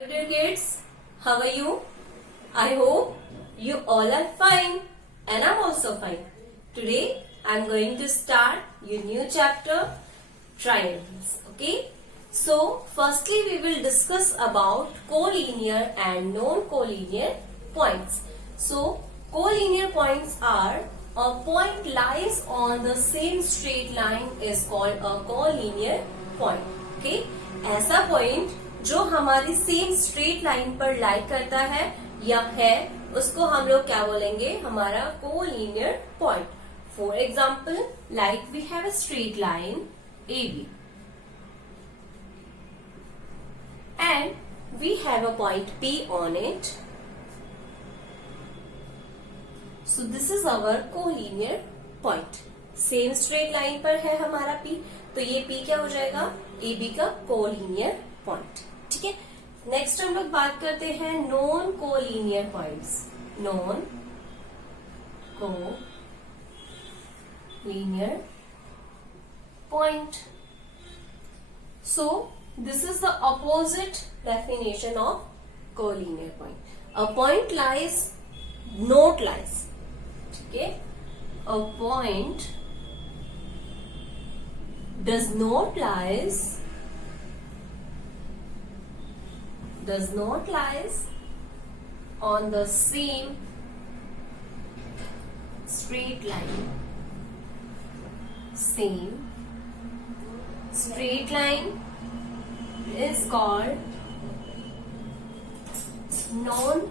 Dear kids, how are you? I hope you all are fine and I'm also fine. Today I'm going to start your new chapter, triangles. Okay? So firstly we will discuss about collinear and non-collinear points. So collinear points are a point lies on the same straight line is called a collinear point. Okay? ऐसा point जो हमारी same straight line पर लाई करता है या है उसको हम लोग क्या बोलेंगे, हमारा collinear point. For example like we have a straight line A B and we have a point P on it. So this is our collinear point. Same straight line पर है हमारा पी, तो ये पी क्या हो जाएगा, A B का collinear point. ठीक है. नेक्स्ट हम लोग बात करते हैं non collinear points. Non collinear point. So this is the opposite definition of collinear point. A point lies not lies. ठीक है. A point does not lies on the same straight line. Same straight line is called non-collinear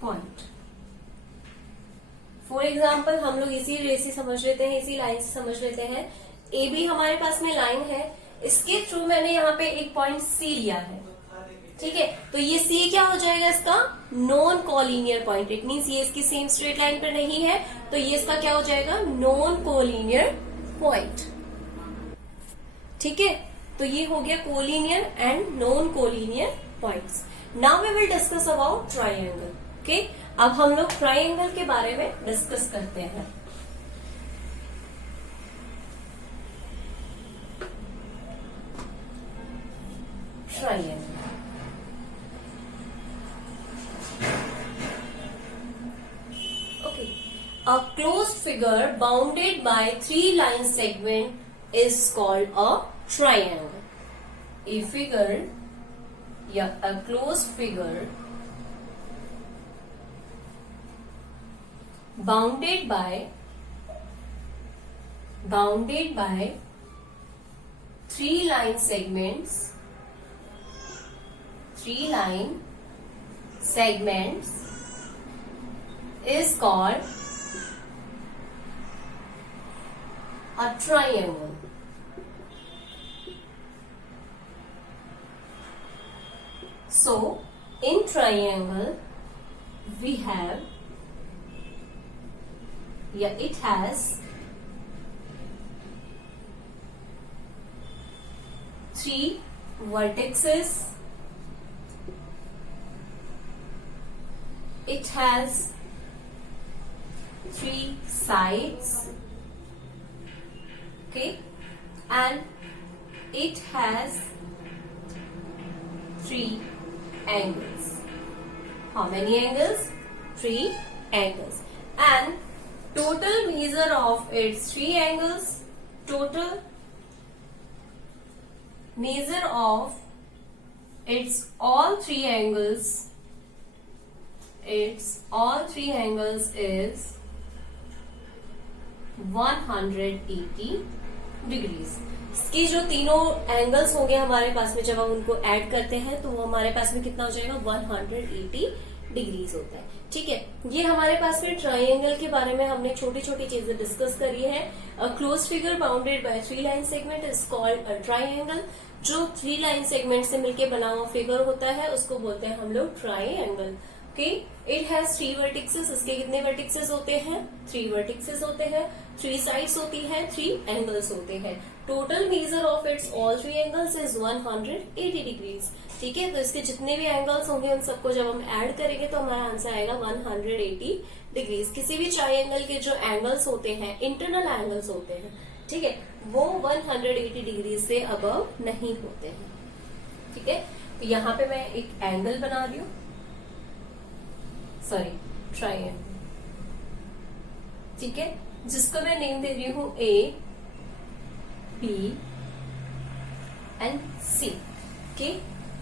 point. For example हम लोग इसी रे से समझ लेते हैं, इसी लाइन से समझ लेते हैं. ए बी हमारे पास में लाइन है, इसके थ्रू मैंने यहाँ पे एक पॉइंट सी लिया है. ठीक है. तो ये सी क्या हो जाएगा, इसका non collinear point. It means ये इसकी सेम स्ट्रेट लाइन पर नहीं है, तो ये इसका क्या हो जाएगा, नॉन कॉलिनियर पॉइंट. ठीक है. तो ये हो गया collinear and non collinear points. Now we will discuss about triangle. Okay. अब हम लोग ट्राइंगल के बारे में डिस्कस करते हैं. Triangle. Okay. A closed figure bounded by three line segment is called a triangle. A figure, a closed figure bounded by three line segments is called a triangle. So in triangle we have, it has three vertices. It has three sides. Okay. And it has three angles. How many angles? 3 angles. And total measure of its three angles, total measure of its all three angles is 180 degrees. इसकी जो तीनों angles होंगे हमारे पास में, जब हम उनको ऐड करते हैं तो वो हमारे पास में कितना हो जाएगा, 180 डिग्रीज होता है. ठीक है. ये हमारे पास में ट्राइंगल के बारे में हमने छोटी छोटी चीजें डिस्कस करी है. A close figure bounded by three line segment is called a triangle. जो थ्री लाइन सेगमेंट से मिलकर बना हुआ फिगर होता है उसको बोलते हैं हम लोग triangle. Okay. It has three vertices. इसके कितने वर्टिक्सेस होते हैं, 3 वर्टिक्सेस होते हैं. 3 साइड्स होती है, 3 एंगल्स होते हैं. Total measure of its all 3 angles is 180 degrees. ठीक है. तो इसके जितने भी एंगल्स होंगे उन सबको जब हम ऐड करेंगे तो हमारा आंसर आएगा 180 डिग्रीज. किसी भी ट्राइंगल के जो एंगल्स होते हैं इंटरनल एंगल्स होते हैं. ठीक है. वो 180 डिग्री से अबव नहीं होते हैं। ठीक है, तो यहां पे मैं एक एंगल बना रही हूं, सॉरी ट्रायंगल, ठीक है, जिसको मैं नेम दे रही हूं ए बी एंड सी। के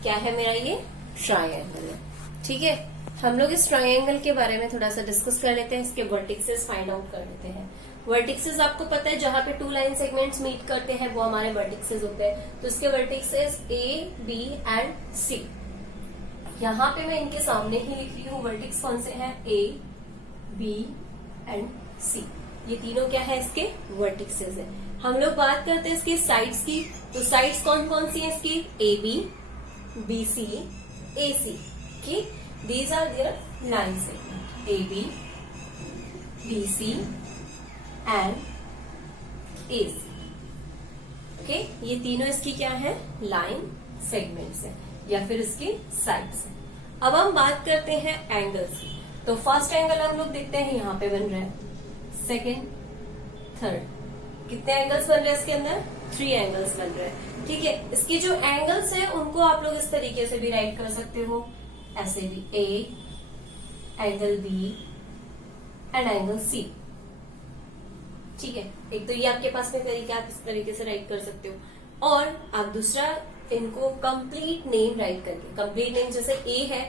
क्या है मेरा, ये ट्रायंगल है। ठीक है, हम लोग इस ट्रायंगल के बारे में थोड़ा सा डिस्कस कर लेते हैं, इसके वर्टिक्सेस फाइंड आउट कर लेते हैं। वर्टिक्सेस आपको पता है जहां पे टू लाइन सेगमेंट्स मीट करते हैं वो हमारे वर्टिक्सेस होते हैं। तो इसके वर्टिक्सेस ए बी एंड सी, यहां पे मैं इनके सामने ही लिख रही हूँ वर्टिक्स कौन से हैं, ए बी एंड सी। ये तीनों क्या है, इसके वर्टिक्सेस है। हम लोग बात करते हैं इसकी साइड्स की, तो साइड्स कौन कौन सी है इसकी, A B C A C. These are their line segment, A B C and A C. Okay, ये तीनों इसकी क्या है, लाइन सेगमेंट्स है या फिर इसकी साइड्स है। अब हम बात करते हैं एंगल्स की। तो फर्स्ट एंगल हम लोग देखते हैं यहां पे बन रहा है, सेकेंड, थर्ड, कितने एंगल्स बन रहे हैं इसके अंदर, 3 एंगल्स बन रहे हैं। ठीक है, इसके जो एंगल्स है उनको आप लोग इस तरीके से भी राइट कर सकते हो, ऐसे भी, A angle B and angle C. ठीक है, एक तो ये आपके पास में तरीका, आप इस तरीके से राइट कर सकते हो। और आप दूसरा इनको कंप्लीट नेम राइट करके, कंप्लीट नेम जैसे ए है,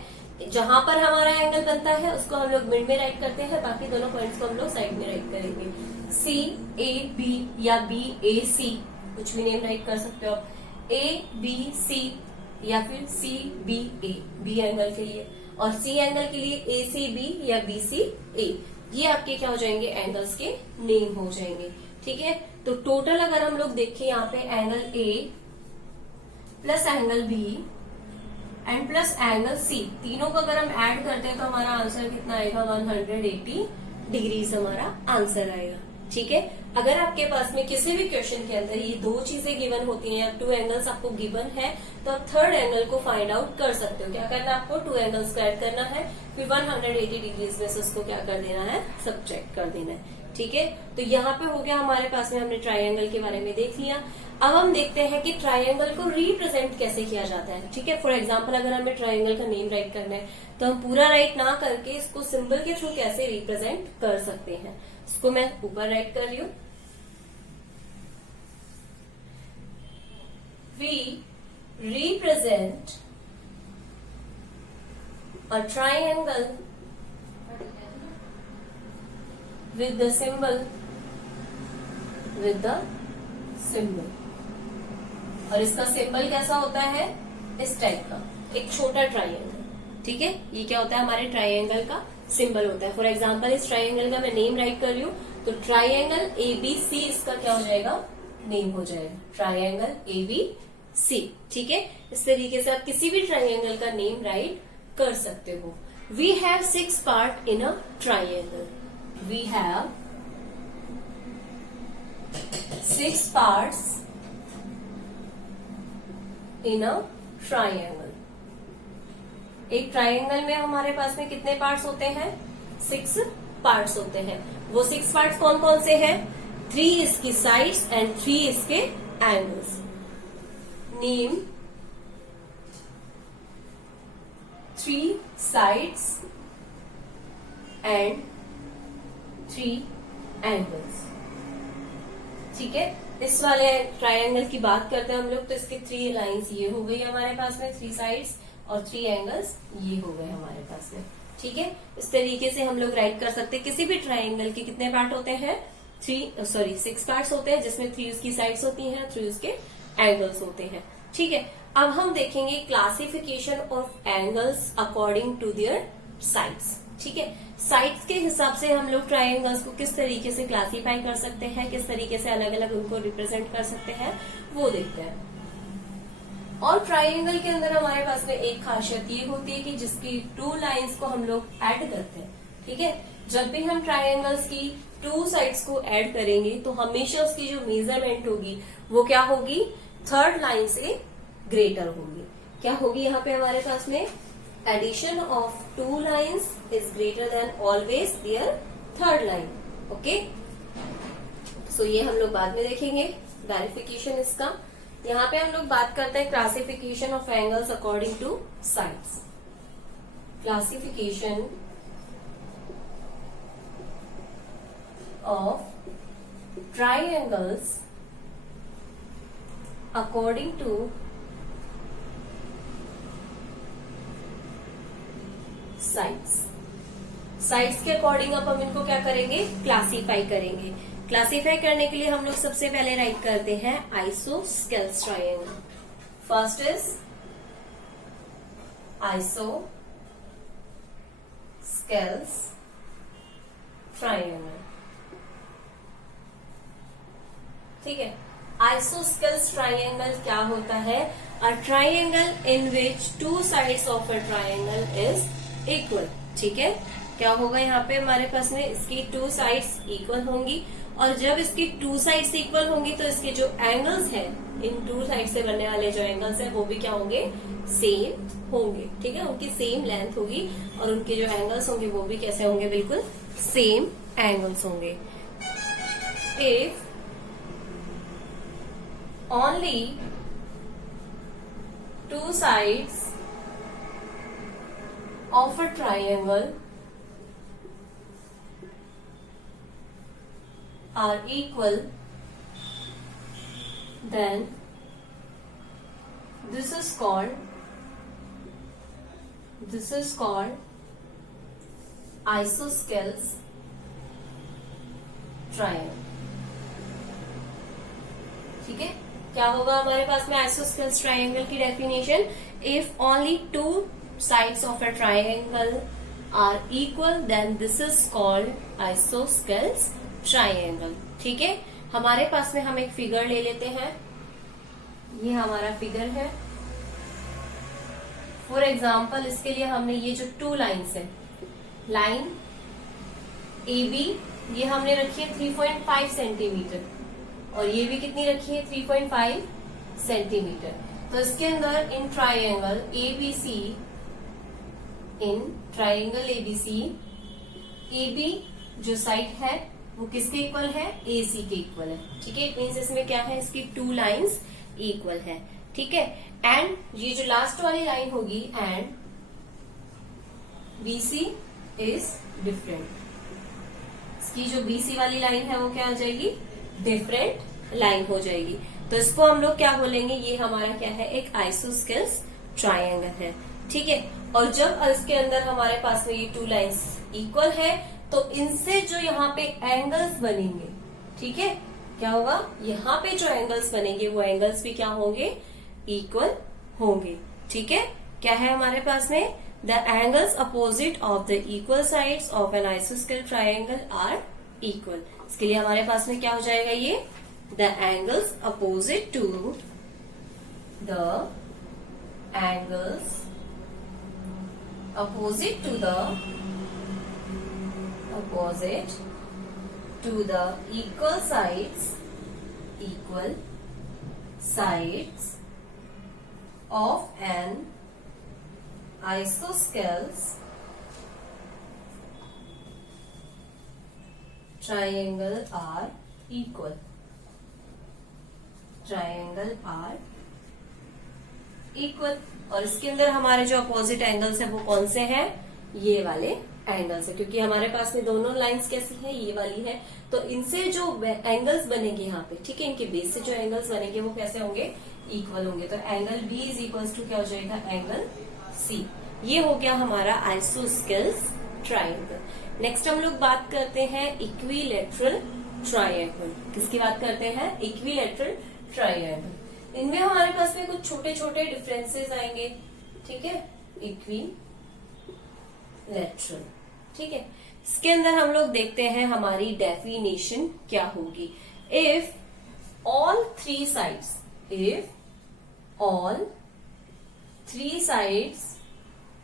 जहां पर हमारा एंगल बनता है उसको हम लोग मिड में राइट करते हैं, बाकी दोनों पॉइंट्स को हम लोग साइड में राइट करेंगे। सी ए बी या बी ए सी, कुछ भी नेम राइट कर सकते हो आप, ए बी सी या फिर सी बी ए, बी एंगल के लिए, और सी एंगल के लिए ए सी बी या बी सी ए। ये आपके क्या हो जाएंगे, एंगल्स के नेम हो जाएंगे। ठीक है, तो टोटल अगर हम लोग देखें यहाँ पे angle A plus angle B and plus angle C, तीनों को अगर हम ऐड करते हैं तो हमारा आंसर कितना आएगा, 180 डिग्रीज हमारा आंसर आएगा। ठीक है, अगर आपके पास में किसी भी क्वेश्चन के अंदर ये 2 चीजें गिवन होती हैं या 2 एंगल्स आपको गिवन है, तो आप थर्ड एंगल को फाइंड आउट कर सकते हो। क्या करना है आपको, 2 एंगल्स को ऐड करना है, फिर 180 डिग्रीज में से उसको क्या कर देना है, सब्ट्रैक्ट कर देना है। ठीक है, तो यहाँ पे हो गया हमारे पास में, हमने ट्राइंगल के बारे में देख लिया। अब हम देखते हैं कि ट्राइंगल को रिप्रेजेंट कैसे किया जाता है। ठीक है, फॉर एग्जांपल अगर हमें ट्राइंगल का नेम राइट करना है तो हम पूरा राइट ना करके इसको सिंबल के थ्रू कैसे रिप्रेजेंट कर सकते हैं, इसको मैं ऊपर राइट कर रही हूं। We represent a triangle with the symbol, और इसका सिंबल कैसा होता है, इस टाइप का एक छोटा ट्राइंगल। ठीक है, ये क्या होता है, हमारे ट्राइंगल का सिंबल होता है। फॉर एग्जांपल इस ट्राइंगल का मैं नेम राइट कर रही हूँ, तो ट्राइंगल ए बी सी इसका क्या हो जाएगा, नेम हो जाएगा, ट्राइंगल ए बी सी। ठीक है, इस तरीके से आप किसी भी ट्राइंगल का नेम राइट कर सकते हो। We have 6 part in a triangle, we have 6 parts in a triangle। एक ट्राइंगल में हमारे पास में कितने पार्ट्स होते हैं, 6 पार्ट्स होते हैं। वो 6 पार्ट्स कौन कौन से हैं, 3 इसकी साइड्स एंड 3 इसके angles. Name 3 sides and 3 angles. ठीक है, इस वाले ट्राइंगल की बात करते हैं हम लोग, तो इसके 3 लाइंस ये हो गई हमारे पास में, 3 साइड्स और 3 एंगल्स ये हो गए हमारे पास में। ठीक है, इस तरीके से हम लोग राइट कर सकते हैं। किसी भी ट्राइंगल के कितने पार्ट होते हैं, 6 पार्ट्स होते हैं, जिसमें 3 उसकी साइड्स होती हैं, 3 उसके एंगल्स होते हैं। ठीक है, अब हम देखेंगे classification of angles according to their sides. ठीक है, साइड्स के हिसाब से हम लोग ट्राइंगल्स को किस तरीके से क्लासीफाई कर सकते हैं, किस तरीके से अलग अलग उनको रिप्रेजेंट कर सकते हैं, वो देखते हैं। और ट्राइंगल के अंदर हमारे पास में एक खासियत ये होती है कि जिसकी 2 लाइंस को हम लोग ऐड करते हैं। ठीक है, जब भी हम ट्राइंगल्स की 2 साइड्स को ऐड करेंगे तो हमेशा उसकी जो मेजरमेंट होगी वो क्या होगी, 3rd लाइन से ग्रेटर होगी। क्या होगी यहाँ पे हमारे पास में, addition of 2 lines is greater than always their 3rd line। Okay, so ये हम लोग बाद में देखेंगे। वेरिफिकेशन इसका। यहाँ पे हम लोग बात करते हैं classification of angles according to sides. Classification of triangles according to sides. Sides के अकॉर्डिंग अब हम इनको क्या करेंगे, क्लासीफाई करेंगे। क्लासीफाई करने के लिए हम लोग सबसे पहले राइट करते हैं isosceles triangle. First is isosceles triangle. ठीक है, आइसोस्केल्स ट्राइंगल क्या होता है? A triangle in which two sides of a triangle is equal. ठीक है, क्या होगा यहाँ पे हमारे पास में, इसकी टू साइड्स इक्वल होंगी, और जब इसकी टू साइड्स इक्वल होंगी तो इसके जो एंगल्स हैं, इन टू साइड से बनने वाले जो एंगल्स हैं वो भी क्या होंगे, सेम होंगे। ठीक है, उनकी सेम लेंथ होगी और उनके जो एंगल्स होंगे वो भी कैसे होंगे, बिल्कुल सेम एंगल्स होंगे। If only two sides of a triangle are equal, then this is called isosceles triangle। ठीक है, क्या होगा हमारे पास में आइसोस्केल्स ट्राइंगल की definition? If only two sides of a triangle are equal, then this is called isosceles triangle। ठीक है, हमारे पास में हम एक फिगर ले लेते हैं। ये हमारा फिगर है। फॉर एग्जाम्पल इसके लिए हमने ये जो टू लाइन्स है, लाइन ए बी, ये हमने रखी है 3.5 सेंटीमीटर और ये भी कितनी रखी है, 3.5 सेंटीमीटर। तो इसके अंदर in triangle ABC, in triangle ABC, AB जो साइड है वो किसके इक्वल है, एसी के इक्वल है। ठीक है, मीन्स इसमें क्या है, इसकी टू लाइंस इक्वल है। ठीक है, एंड ये जो लास्ट वाली लाइन होगी, एंड बीसी इज डिफरेंट। इसकी जो बीसी वाली लाइन है वो क्या हो जाएगी, डिफरेंट लाइन हो जाएगी। तो इसको हम लोग क्या बोलेंगे, ये हमारा क्या है, एक आइसोस्केल्स ट्राइंगल है। ठीक है, और जब इसके अंदर हमारे पास में ये टू लाइंस इक्वल है तो इनसे जो यहाँ पे एंगल्स बनेंगे, ठीक है, क्या होगा, यहाँ पे जो एंगल्स बनेंगे वो एंगल्स भी क्या होंगे, इक्वल होंगे। ठीक है, क्या है हमारे पास में, the angles opposite of the equal sides of an आइसोस्केल ट्राइंगल आर इक्वल। इसके लिए हमारे पास में क्या हो जाएगा, ये the angles opposite to the equal sides of an isosceles triangle are equal। और इसके अंदर हमारे जो अपोजिट एंगल्स है वो कौन से हैं, ये वाले एंगल्स है, क्योंकि हमारे पास में दोनों लाइंस कैसी है, ये वाली है। तो इनसे जो एंगल्स बनेंगे यहाँ पे, ठीक है, इनके बेस से जो एंगल्स बनेंगे वो कैसे होंगे, इक्वल होंगे। तो angle B is equal to क्या हो जाएगा, एंगल सी। ये हो गया हमारा आइसोस्केल्स ट्राइंगल। नेक्स्ट हम लोग बात करते हैं इक्विलैटरल ट्राइंगल। किसकी बात करते हैं, इक्विलैटरल ट्राइंगल। इनमें हमारे पास में कुछ छोटे छोटे डिफरेंसेस आएंगे। ठीक है, इक्विलैटरल। ठीक है, इसके अंदर हम लोग देखते हैं हमारी डेफिनेशन क्या होगी। If all three sides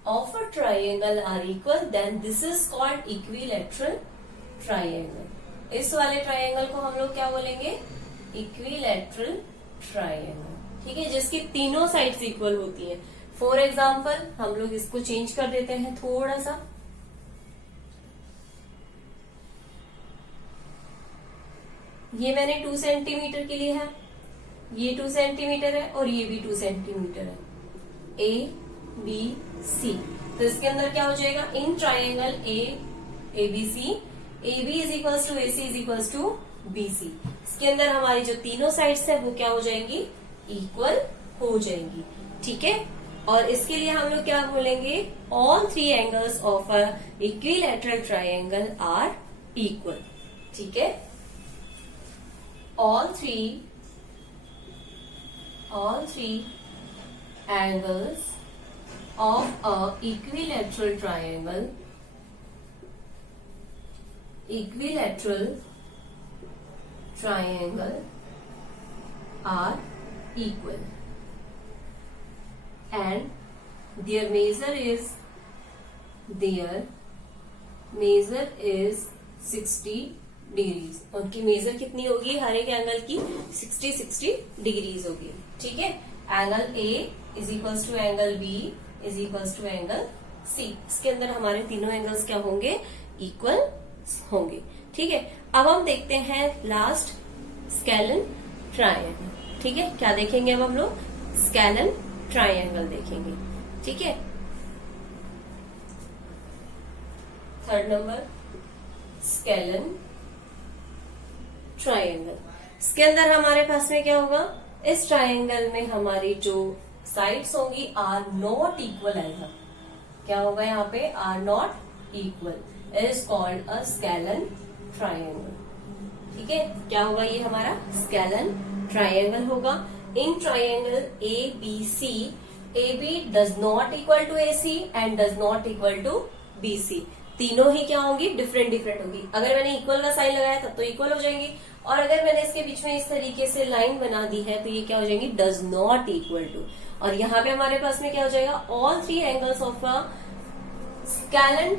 of a triangle are equal, then this is called equilateral triangle। इस वाले ट्राइंगल को हम लोग क्या बोलेंगे, इक्विलैटरल ट्राइंगल। ठीक है, जिसकी तीनों साइड्स इक्वल होती हैं। फॉर एग्जाम्पल हम लोग इसको चेंज कर देते हैं थोड़ा सा। ये मैंने 2 सेंटीमीटर के लिए है, ये 2 सेंटीमीटर है और ये भी 2 सेंटीमीटर है, ए बी सी। तो इसके अंदर क्या हो जाएगा, in triangle A B C, A B is equals to A C is equals to B C. इसके अंदर हमारी जो तीनों साइड्स है वो क्या हो जाएंगी, इक्वल हो जाएंगी। ठीक है, और इसके लिए हम लोग क्या बोलेंगे, all 3 angles of a equilateral triangle are equal. ठीक है, all three angles of a equilateral triangle are equal and their measure is 60 degrees. उनकी मेजर कितनी होगी, हर एक एंगल की 60 डिग्रीज होगी। ठीक है, angle A is equals to angle B is equals to angle C. इसके अंदर हमारे तीनों एंगल्स क्या होंगे, इक्वल होंगे। ठीक है, अब हम देखते हैं लास्ट स्केलन ट्राइंगल। ठीक है, क्या देखेंगे अब हम लोग, स्केलन ट्राइंगल देखेंगे। ठीक है, थर्ड नंबर स्केलन ट्राइंगल। इसके अंदर हमारे पास में क्या होगा, इस ट्राइंगल में हमारी जो साइड्स होंगी आर नॉट इक्वल आएगा। क्या होगा यहाँ पे, are not equal, it is called a scalene triangle. ठीक है, क्या होगा, ये हमारा स्केलन ट्राइंगल होगा। In triangle A B C, A B does not equal to A C and does not equal to B C. तीनों ही क्या होंगी, डिफरेंट होगी। अगर मैंने इक्वल का साइन लगाया तब तो इक्वल हो जाएंगी, और अगर मैंने इसके बीच में इस तरीके से लाइन बना दी है तो ये क्या हो जाएंगी, डज नॉट इक्वल टू। और यहाँ पे हमारे पास में क्या हो जाएगा, all 3 angles of a scalene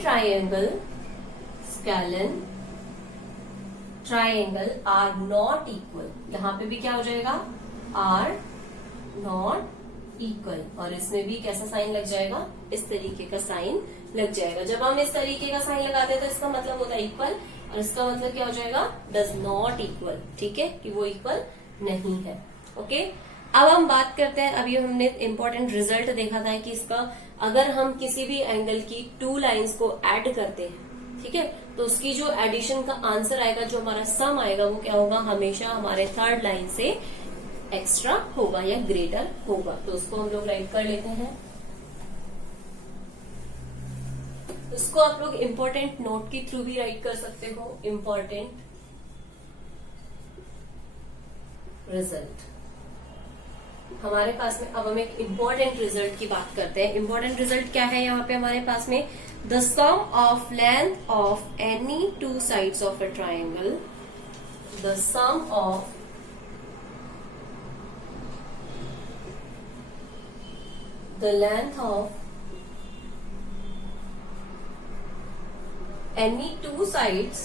triangle are not equal. यहाँ पे भी क्या हो जाएगा, आर नॉट इक्वल, और इसमें भी कैसा साइन लग जाएगा, इस तरीके का साइन लग जाएगा। जब हम इस तरीके का साइन लगाते हैं तो इसका मतलब होता है इक्वल, और इसका मतलब क्या हो जाएगा, डज नॉट इक्वल। ठीक है, कि वो इक्वल नहीं है। ओके, अब हम बात करते हैं, अभी हमने इंपॉर्टेंट रिजल्ट देखा था कि इसका अगर हम किसी भी एंगल की 2 लाइंस को ऐड करते हैं, ठीक है, तो उसकी जो एडिशन का आंसर आएगा, जो हमारा सम आएगा, वो क्या होगा, हमेशा हमारे थर्ड लाइन से एक्स्ट्रा होगा या ग्रेटर होगा। तो उसको हम लोग राइट कर लेते हैं। उसको आप लोग इम्पोर्टेंट नोट के थ्रू भी राइट कर सकते हो, इम्पोर्टेंट रिजल्ट। हमारे पास में अब हम एक इम्पोर्टेंट रिजल्ट की बात करते हैं। इम्पोर्टेंट रिजल्ट क्या है, यहाँ पे हमारे पास में the sum of length of any 2 sides of a triangle, the sum of the length of any two sides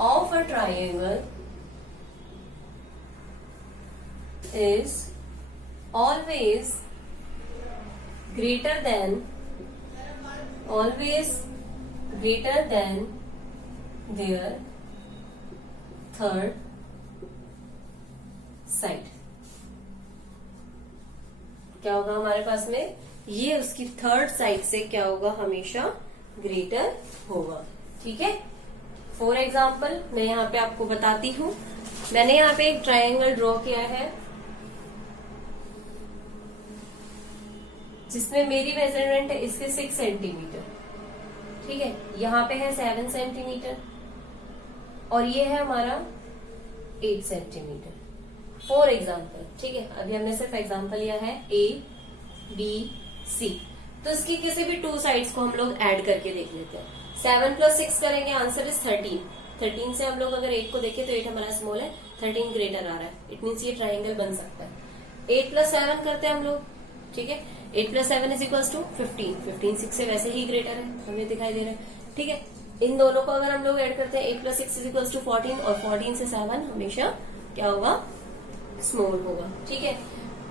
of a triangle is always greater than their third side. क्या होगा हमारे पास में, ये उसकी थर्ड साइड से क्या होगा, हमेशा ग्रेटर होगा। ठीक है, फॉर एग्जाम्पल मैं यहाँ पे आपको बताती हूँ। मैंने यहाँ पे एक ट्रायंगल ड्रॉ किया है जिसमें मेरी मेजरमेंट है इसके 6 सेंटीमीटर। ठीक है, यहाँ पे है 7 सेंटीमीटर और ये है हमारा 8 सेंटीमीटर। फॉर एग्जाम्पल, ठीक है, अभी हमने सिर्फ एग्जाम्पल लिया है ए बी सी। तो इसकी किसी भी 2 साइड्स को हम लोग ऐड करके देख लेते हैं। 7 + 6 करेंगे, आंसर इज 13। 13 से हम लोग अगर 8 को देखें तो 8 हमारा स्मॉल है, 13 ग्रेटर आ रहा है। इट मीन्स ये ट्राइंगल बन सकता है। 8 + 7 करते हैं हम लोग। ठीक है, 8 + 7 = 15। 15 6 से वैसे ही ग्रेटर है, हमें दिखाई दे रहा है। ठीक है, इन दोनों को अगर हम लोग ऐड करते हैं 8 + 6 = 14 और 14 से 7 हमेशा क्या होगा, स्मॉल होगा। ठीक है,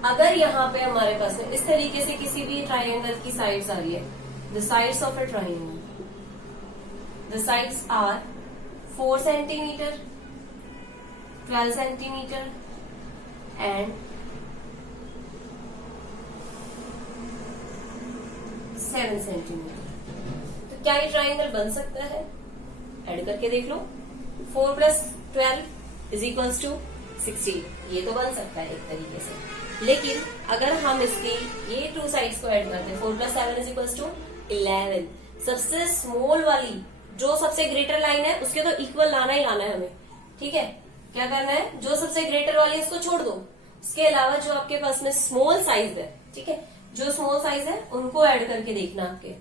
अगर यहाँ पे हमारे पास में इस तरीके से किसी भी ट्राइंगल की साइड्स आ रही है, the sides of a triangle, the sides are 4 centimetre, 12 centimetre and 7 centimetre. तो क्या ये ट्राइंगल बन सकता है? ऐड करके देख लो। 4 + 12 इज इक्वल्स टू 16। ये तो बन सकता है एक तरीके से, लेकिन अगर हम इसकी ये 2 साइड्स को ऐड करते हैं, 4 + 7 इज इक्वल्स टू 11। सबसे स्मॉल वाली जो सबसे ग्रेटर लाइन है उसके तो इक्वल लाना ही लाना है हमें, ठीक है। क्या करना है, जो सबसे ग्रेटर वाली है उसको छोड़ दो, उसके अलावा जो आपके पास में स्मॉल साइज है, ठीक है, जो स्मॉल साइज है उनको ऐड करके देखना आपके।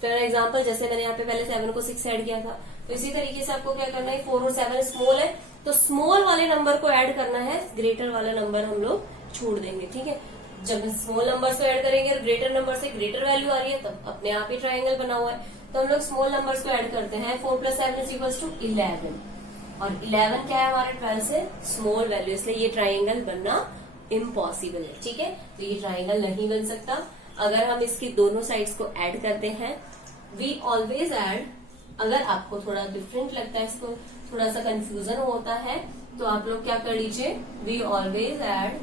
फॉर एग्जाम्पल जैसे मैंने यहाँ पे पहले 7 को 6 ऐड किया था, तो इसी तरीके से आपको क्या करना है, 4 और 7 स्मॉल है तो स्मॉल वाले नंबर को ऐड करना है, ग्रेटर वाला नंबर हम लोग छोड़ देंगे, ठीक है। जब स्मॉल नंबर को ऐड करेंगे और ग्रेटर नंबर से ग्रेटर वैल्यू आ रही है तब अपने आप ही ट्राइंगल बना हुआ है। तो हम लोग स्मॉल नंबर्स को ऐड करते हैं। 4 + 7 इज इक्वल्स टू 11 और 11 क्या है हमारे 12 से स्मॉल वैल्यू, इसलिए ये ट्राइंगल बनना इम्पॉसिबल है, ठीक है। तो ये ट्राइंगल नहीं बन सकता। अगर हम इसकी दोनों साइड्स को ऐड करते हैं, वी ऑलवेज ऐड, अगर आपको थोड़ा डिफरेंट लगता है, इसको थोड़ा सा कंफ्यूजन होता है, तो आप लोग क्या कर लीजिए, we always add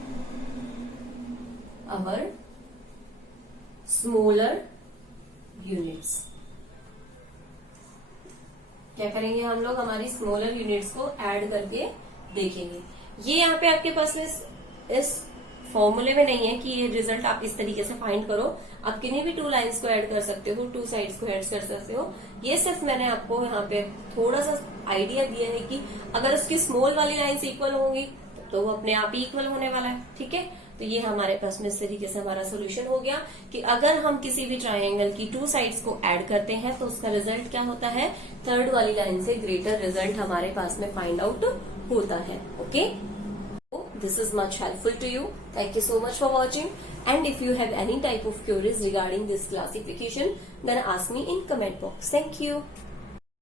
our smaller units. क्या करेंगे हम लोग, हमारी स्मॉलर यूनिट्स को ऐड करके देखेंगे। ये यहाँ पे आपके पास में इस फॉर्मूले में नहीं है कि ये रिजल्ट आप इस तरीके से फाइंड करो। आप किन्हीं भी 2 लाइंस को ऐड कर सकते हो, 2 साइड्स को ऐड कर सकते हो। ये सिर्फ मैंने आपको यहाँ पे थोड़ा सा आइडिया दिया है कि अगर उसकी स्मॉल वाली लाइंस इक्वल होंगी तो वो अपने आप ही इक्वल होने वाला है, ठीक है। तो ये हमारे पास में इस तरीके से हमारा सोल्यूशन हो गया कि अगर हम किसी भी ट्राइंगल की 2 साइड्स को ऐड करते हैं तो उसका रिजल्ट क्या होता है, थर्ड वाली लाइन से ग्रेटर रिजल्ट हमारे पास में फाइंड आउट होता है। Okay, this is much helpful to you. Thank you so much for watching, and if you have any type of queries regarding this classification, then ask me in comment box. Thank you.